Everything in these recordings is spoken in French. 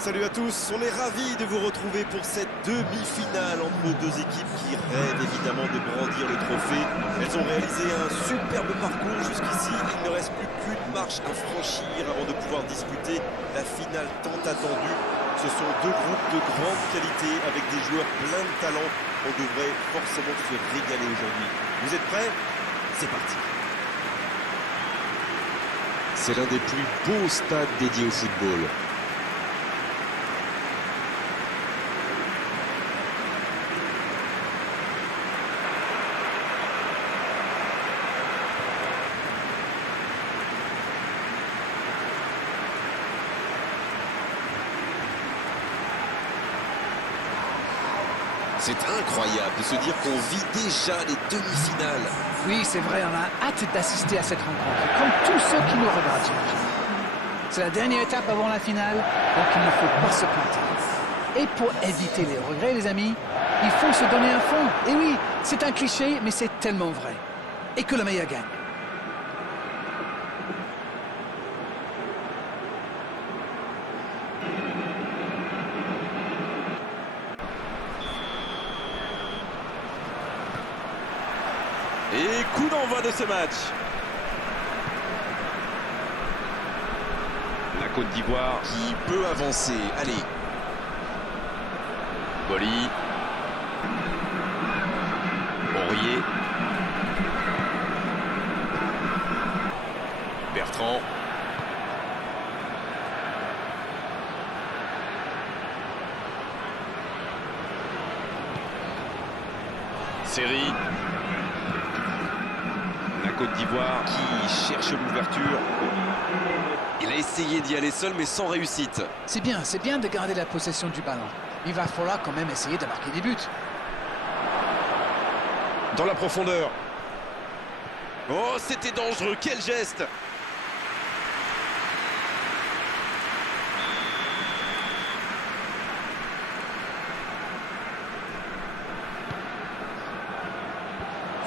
Salut à tous, on est ravis de vous retrouver pour cette demi-finale entre deux équipes qui rêvent évidemment de brandir le trophée. Elles ont réalisé un superbe parcours jusqu'ici, il ne reste plus qu'une marche à franchir avant de pouvoir disputer la finale tant attendue. Ce sont deux groupes de grande qualité avec des joueurs pleins de talent. On devrait forcément se régaler aujourd'hui. Vous êtes prêts? C'est parti. C'est l'un des plus beaux stades dédiés au football. C'est incroyable de se dire qu'on vit déjà les demi-finales. Oui, c'est vrai, on a hâte d'assister à cette rencontre, comme tous ceux qui nous regardent, j'imagine. C'est la dernière étape avant la finale, donc il ne faut pas se planter. Et pour éviter les regrets, les amis, il faut se donner à fond. Et oui, c'est un cliché, mais c'est tellement vrai. Et que le meilleur gagne. Et coup d'envoi de ce match. La Côte d'Ivoire Qui peut avancer? Allez. Boli. Aurier. Bertrand. Série. La Côte d'Ivoire Qui cherche l'ouverture. Il a essayé d'y aller seul mais sans réussite. C'est bien de garder la possession du ballon. Il va falloir quand même essayer de marquer des buts. Dans la profondeur. Oh, c'était dangereux, quel geste!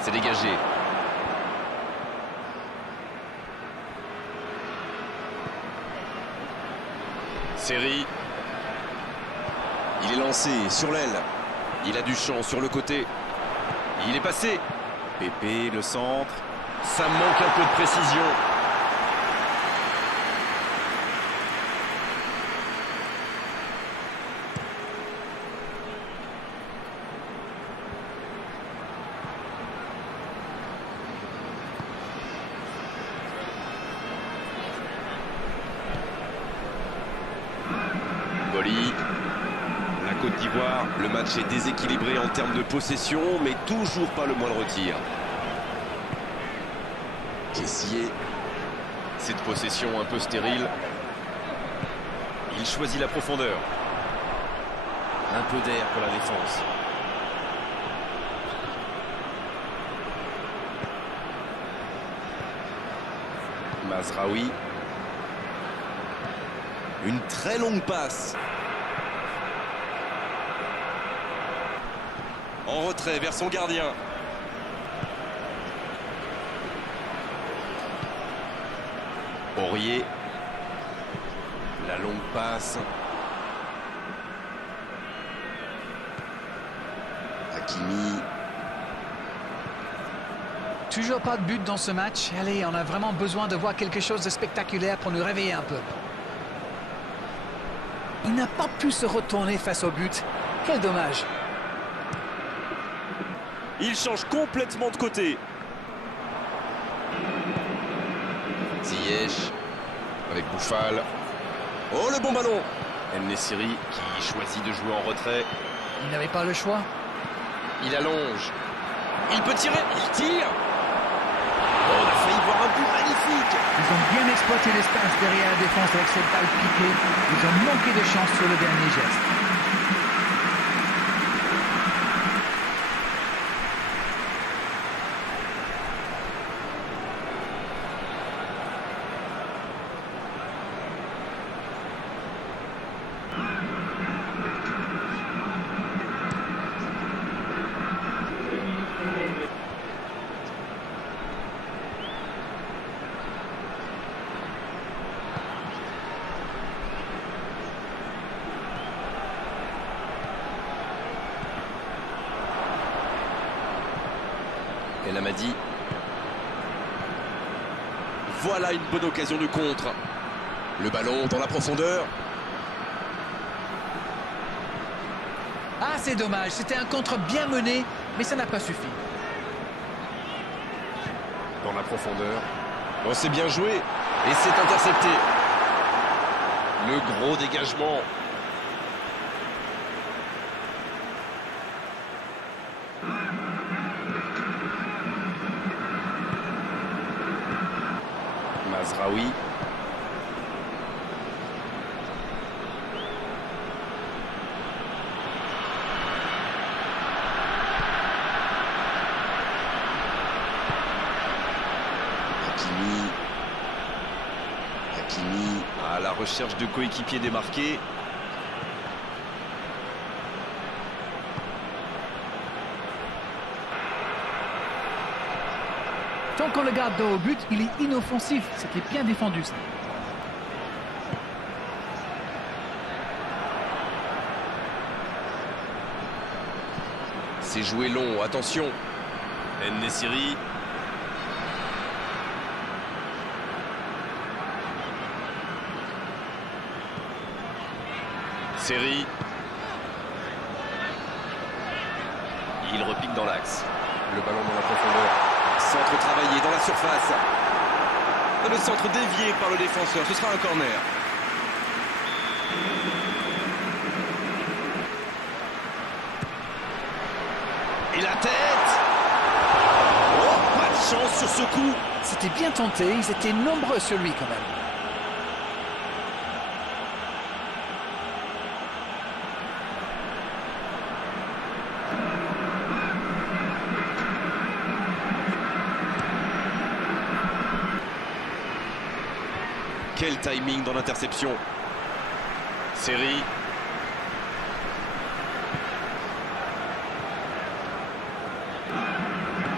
s'est dégagé. Série. Il est lancé sur l'aile. Il a du champ sur le côté. Il est passé. Pépé, le centre. Ça manque un peu de précision. Boli. La Côte d'Ivoire, le match est déséquilibré en termes de possession, mais toujours pas le moindre tir. Kessié. Cette possession un peu stérile. Il choisit la profondeur. Un peu d'air pour la défense. Mazraoui. Une très longue passe. En retrait vers son gardien. Aurier. La longue passe. Hakimi. Toujours pas de but dans ce match. Allez, on a vraiment besoin de voir quelque chose de spectaculaire pour nous réveiller un peu. Il n'a pas pu se retourner face au but. Quel dommage. Il change complètement de côté. Ziyech avec Bouffal. Oh, le bon ballon. En-Nesyri qui choisit de jouer en retrait. Il n'avait pas le choix. Il allonge. Il peut tirer. Il tire. Oh, on a failli voir un but magnifique. Ils ont bien exploité l'espace derrière la défense avec cette balle piquée. Ils ont manqué de chance sur le dernier geste. El Amadi. Voilà une bonne occasion de contre. Le ballon dans la profondeur. Ah, c'est dommage, c'était un contre bien mené, mais ça n'a pas suffi. Dans la profondeur. Oh, c'est bien joué. Et c'est intercepté. Le gros dégagement. Mazraoui. Hakimi à la recherche de coéquipiers démarqués. Tant qu'on le garde dos au but, il est inoffensif. C'était bien défendu, ça. C'est joué long, attention. En-Nesyri. Série. Il repique dans l'axe. Le ballon dans la profondeur. Centre travaillé dans la surface. Le centre dévié par le défenseur. Ce sera un corner. Et la tête. Oh, pas de chance sur ce coup. C'était bien tenté, ils étaient nombreux sur lui quand même. Quel timing dans l'interception. Série.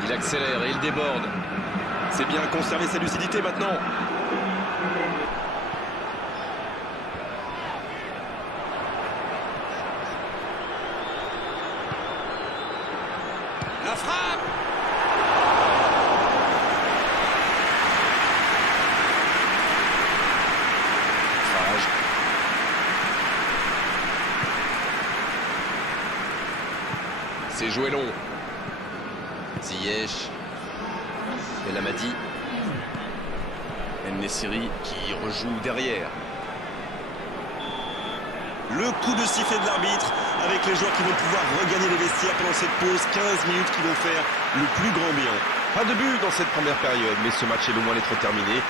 Il accélère et il déborde. C'est bien conserver sa lucidité maintenant. La frappe. C'est joué long. Ziyech. El Amadi. En-Nesyri qui rejoue derrière. Le coup de sifflet de l'arbitre avec les joueurs qui vont pouvoir regagner les vestiaires pendant cette pause. 15 minutes qui vont faire le plus grand bien. Pas de but dans cette première période, mais ce match est loin d'être terminé.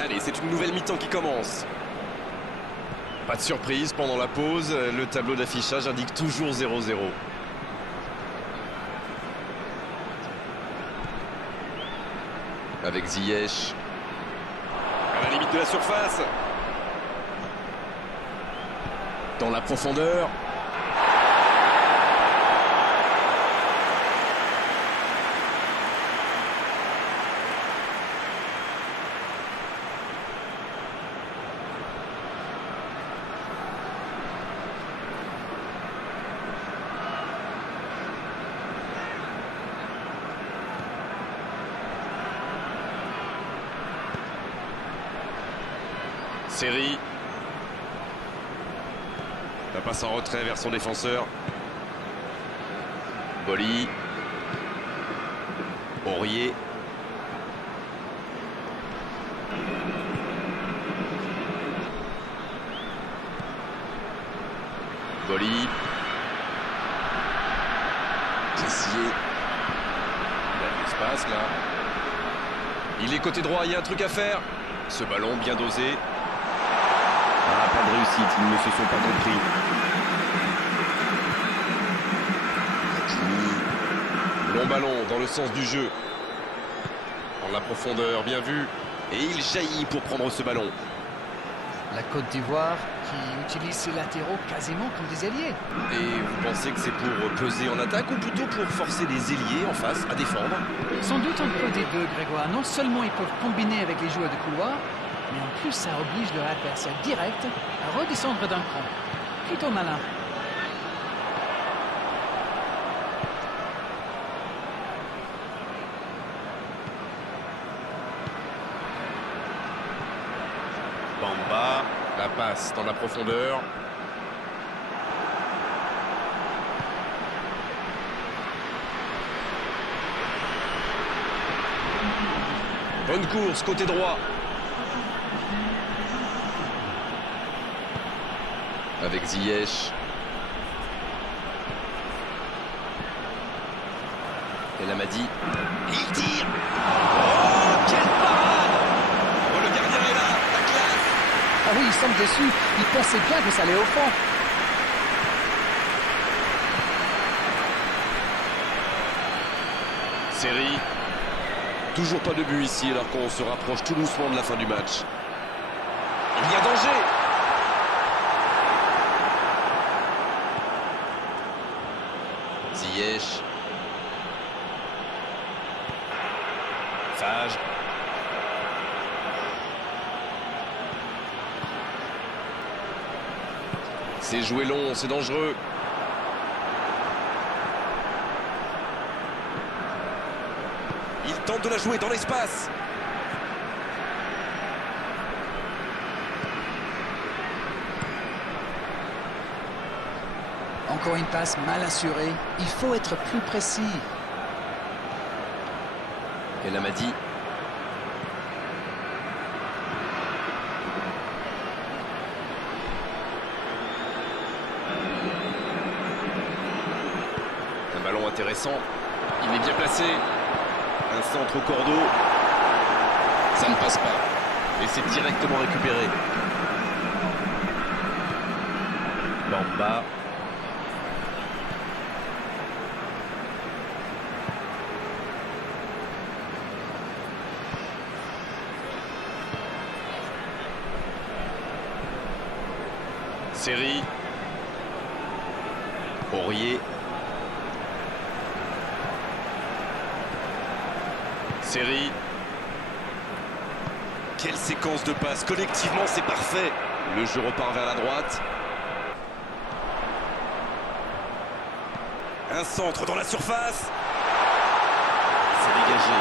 Allez, c'est une nouvelle mi-temps qui commence. Pas de surprise pendant la pause, le tableau d'affichage indique toujours 0-0. Avec Ziyech. À la limite de la surface. Dans la profondeur. Série. La passe en retrait vers son défenseur. Boli. Aurier. Boli. Kessié. Il a de l'espace là. Il est côté droit, il y a un truc à faire. Ce ballon bien dosé. Ah, pas de réussite, ils ne se sont pas compris. Long ballon dans le sens du jeu. Dans la profondeur, bien vu. Et il jaillit pour prendre ce ballon. La Côte d'Ivoire qui utilise ses latéraux quasiment comme des ailiers. Et vous pensez que c'est pour peser en attaque ou plutôt pour forcer les ailiers en face à défendre? Sans doute un peu des deux, Grégoire. Non seulement ils peuvent combiner avec les joueurs de couloir, Mais en plus, ça oblige leur adversaire direct à redescendre d'un cran. Plutôt malin. Bamba, la passe dans la profondeur. Bonne course, côté droit. Avec Ziyech. El Amadi. Il tire. Oh, quelle parade! Oh, le gardien est là, la classe! Ah oui, il semble déçu. Il pensait bien que ça allait au fond. Série. Toujours pas de but ici alors qu'on se rapproche tout doucement de la fin du match. Il y a danger. Ziyech. Sage. C'est joué long, c'est dangereux. Il tente de la jouer dans l'espace. Encore une passe mal assurée. Il faut être plus précis. El Amadi. Un ballon intéressant. Il est bien placé. Un centre au cordeau. Ça ne passe pas. Et c'est directement récupéré. Bamba. Série. Aurier. Série. Quelle séquence de passes. Collectivement, c'est parfait. Le jeu repart vers la droite. Un centre dans la surface. C'est dégagé.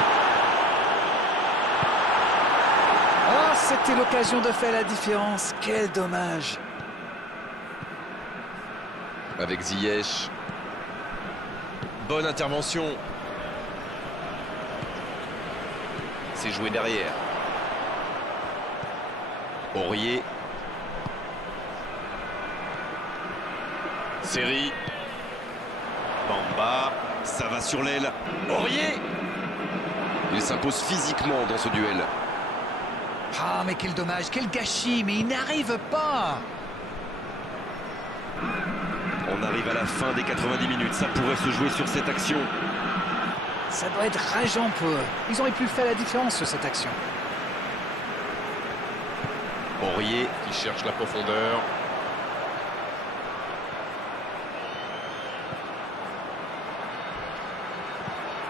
Oh, c'était l'occasion de faire la différence. Quel dommage. Avec Ziyech. Bonne intervention. C'est joué derrière. Aurier. Série. Bamba. Ça va sur l'aile. Aurier. Il s'impose physiquement dans ce duel. Ah, mais quel dommage, quel gâchis, mais il n'arrive pas. On arrive à la fin des 90 minutes. Ça pourrait se jouer sur cette action. Ça doit être rageant pour eux. Ils auraient pu faire la différence sur cette action. Aurier. Qui cherche la profondeur.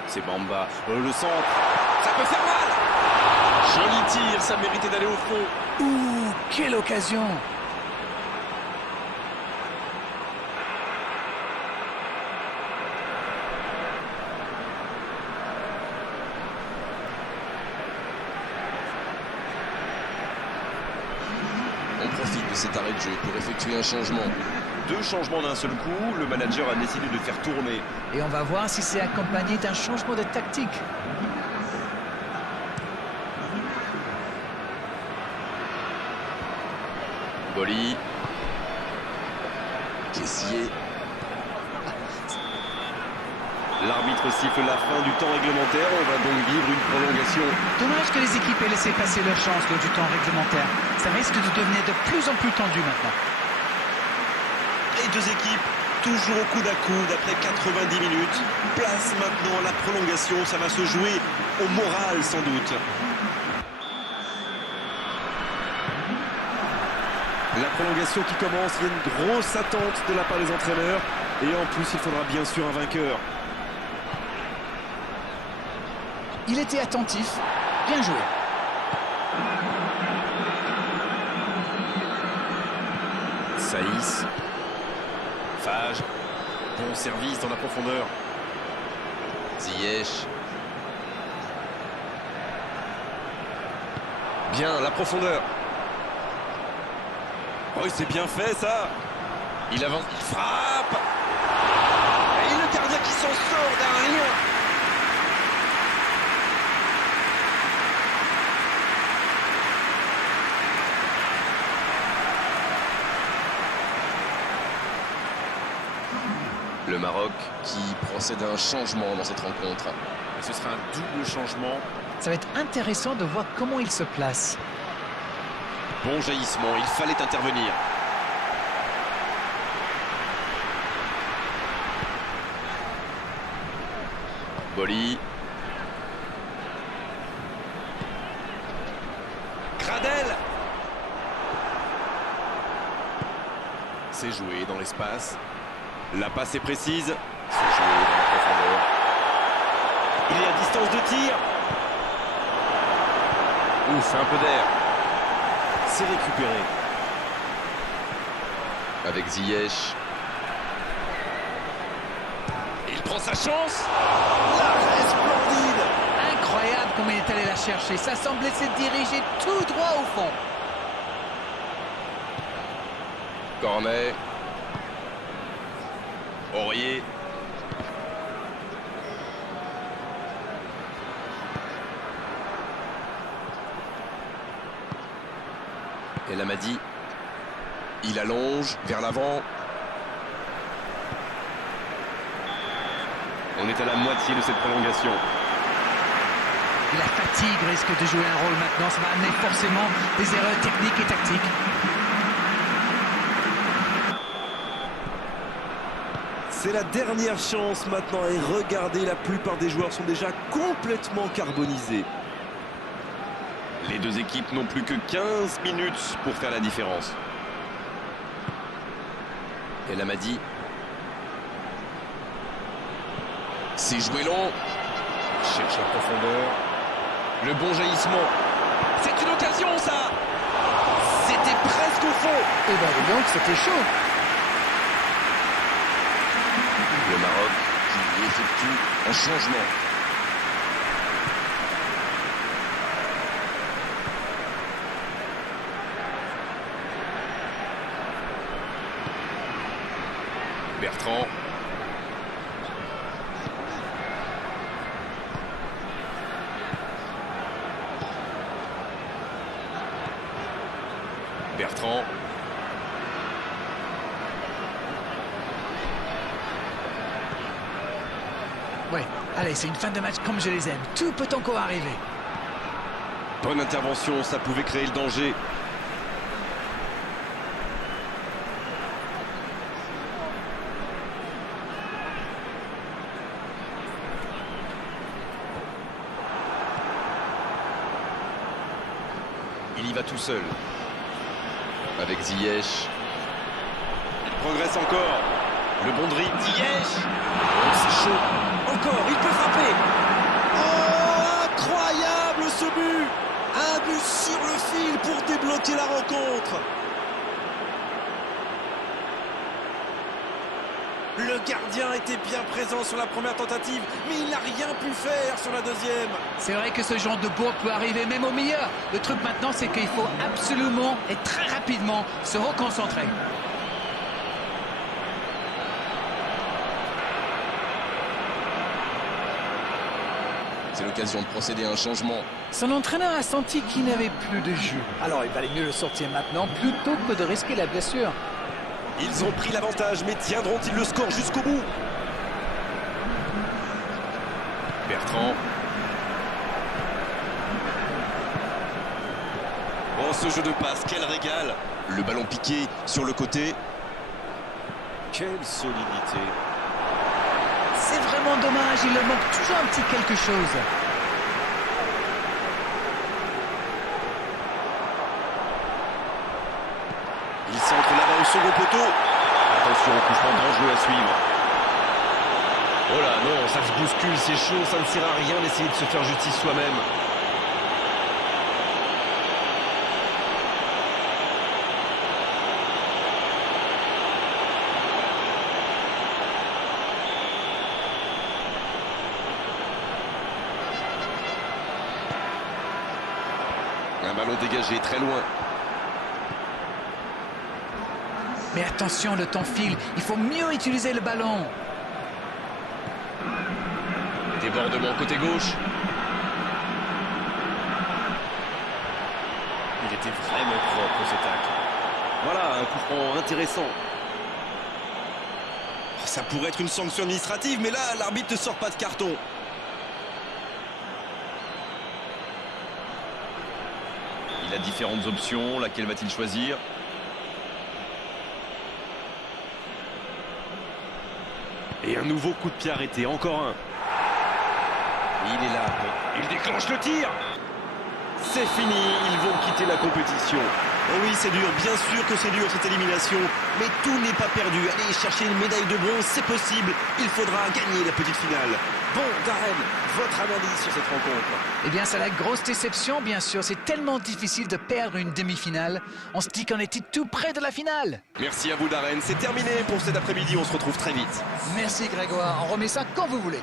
C'est Bamba. Le centre. Ça peut faire mal. Joli tir, ça méritait d'aller au fond. Ouh, quelle occasion. On profite de cet arrêt de jeu pour effectuer un changement. 2 changements d'un seul coup. Le manager a décidé de faire tourner. Et on va voir si c'est accompagné d'un changement de tactique. Boli. Caissier. L'arbitre siffle la fin du temps réglementaire. On va donc vivre une prolongation. Dommage que les équipes aient laissé passer leur chance lors du temps réglementaire. Ça risque de devenir de plus en plus tendu maintenant. Les deux équipes toujours au coude à coude après 90 minutes. Place maintenant la prolongation. Ça va se jouer au moral sans doute. La prolongation qui commence, il y a une grosse attente de la part des entraîneurs. Et en plus, il faudra bien sûr un vainqueur. Il était attentif. Bien joué. Saïs. Fage. Bon service dans la profondeur. Ziyech. Bien, la profondeur. Oh, c'est bien fait ça. Il avance, il frappe. Et le gardien qui s'en sort d'un rien. Le Maroc qui procède à un changement dans cette rencontre. Et ce sera un double changement. Ça va être intéressant de voir comment il se place. Bon jaillissement, il fallait intervenir. Boli. Gradel. C'est joué dans l'espace. La passe est précise. C'est joué dans la profondeur. Il est à distance de tir. Ouf, un peu d'air. C'est récupéré. Avec Ziyech. Il prend sa chance. L'arrêt splendide. Incroyable comme il est allé la chercher. Ça semblait se diriger tout droit au fond. Cornet. Aurier. Et Lamadi. Il allonge vers l'avant. On est à la moitié de cette prolongation. La fatigue risque de jouer un rôle maintenant. Ça va amener forcément des erreurs techniques et tactiques. C'est la dernière chance maintenant et regardez, la plupart des joueurs sont déjà complètement carbonisés. Les deux équipes n'ont plus que 15 minutes pour faire la différence. Et Lamadi. C'est joué long. Cherche la profondeur. Le bon jaillissement. C'est une occasion, ça. C'était presque au fond. Et ben dis donc, c'était chaud. Le Maroc qui effectue un changement. Bertrand. Bertrand. Ouais, allez, c'est une fin de match comme je les aime. Tout peut encore arriver. Bonne intervention, ça pouvait créer le danger. Il y va tout seul. Avec Ziyech. Il progresse encore. Le bon dribble. Ziyech. Oh, c'est chaud. Encore, il peut frapper. Oh, incroyable ce but. Un but sur le fil pour débloquer la rencontre. Le gardien était bien présent sur la première tentative, mais il n'a rien pu faire sur la deuxième. C'est vrai que ce genre de bourre peut arriver même au meilleur. Le truc maintenant, c'est qu'il faut absolument et très rapidement se reconcentrer. C'est l'occasion de procéder à un changement. Son entraîneur a senti qu'il n'avait plus de jus. Alors il valait mieux le sortir maintenant plutôt que de risquer la blessure. Ils ont pris l'avantage, mais tiendront-ils le score jusqu'au bout? Bertrand. Oh, ce jeu de passe, quel régal. Le ballon piqué sur le côté. Quelle solidité. C'est vraiment dommage, il leur manque toujours un petit quelque chose. Il centre là-bas au second poteau. Attention au coup franc dangereux à suivre. Oh là, non, ça se bouscule, c'est chaud, ça ne sert à rien d'essayer de se faire justice soi-même. Un ballon dégagé très loin. Mais attention, le temps file. Il faut mieux utiliser le ballon. Débordement côté gauche. Il était vraiment propre ce tacle. Voilà, un coup franc intéressant. Ça pourrait être une sanction administrative, mais là, l'arbitre ne sort pas de carton. Il a différentes options. Laquelle va-t-il choisir? Et un nouveau coup de pied arrêté, encore un. Il est là. Il déclenche le tir. C'est fini, ils vont quitter la compétition. Oh oui, c'est dur, bien sûr que c'est dur cette élimination, mais tout n'est pas perdu. Allez chercher une médaille de bronze, c'est possible. Il faudra gagner la petite finale. Bon, Darren, votre analyse sur cette rencontre? Eh bien, c'est la grosse déception, bien sûr. C'est tellement difficile de perdre une demi-finale. On se dit qu'on était tout près de la finale. Merci à vous, Darren. C'est terminé pour cet après-midi, on se retrouve très vite. Merci, Grégoire. On remet ça quand vous voulez.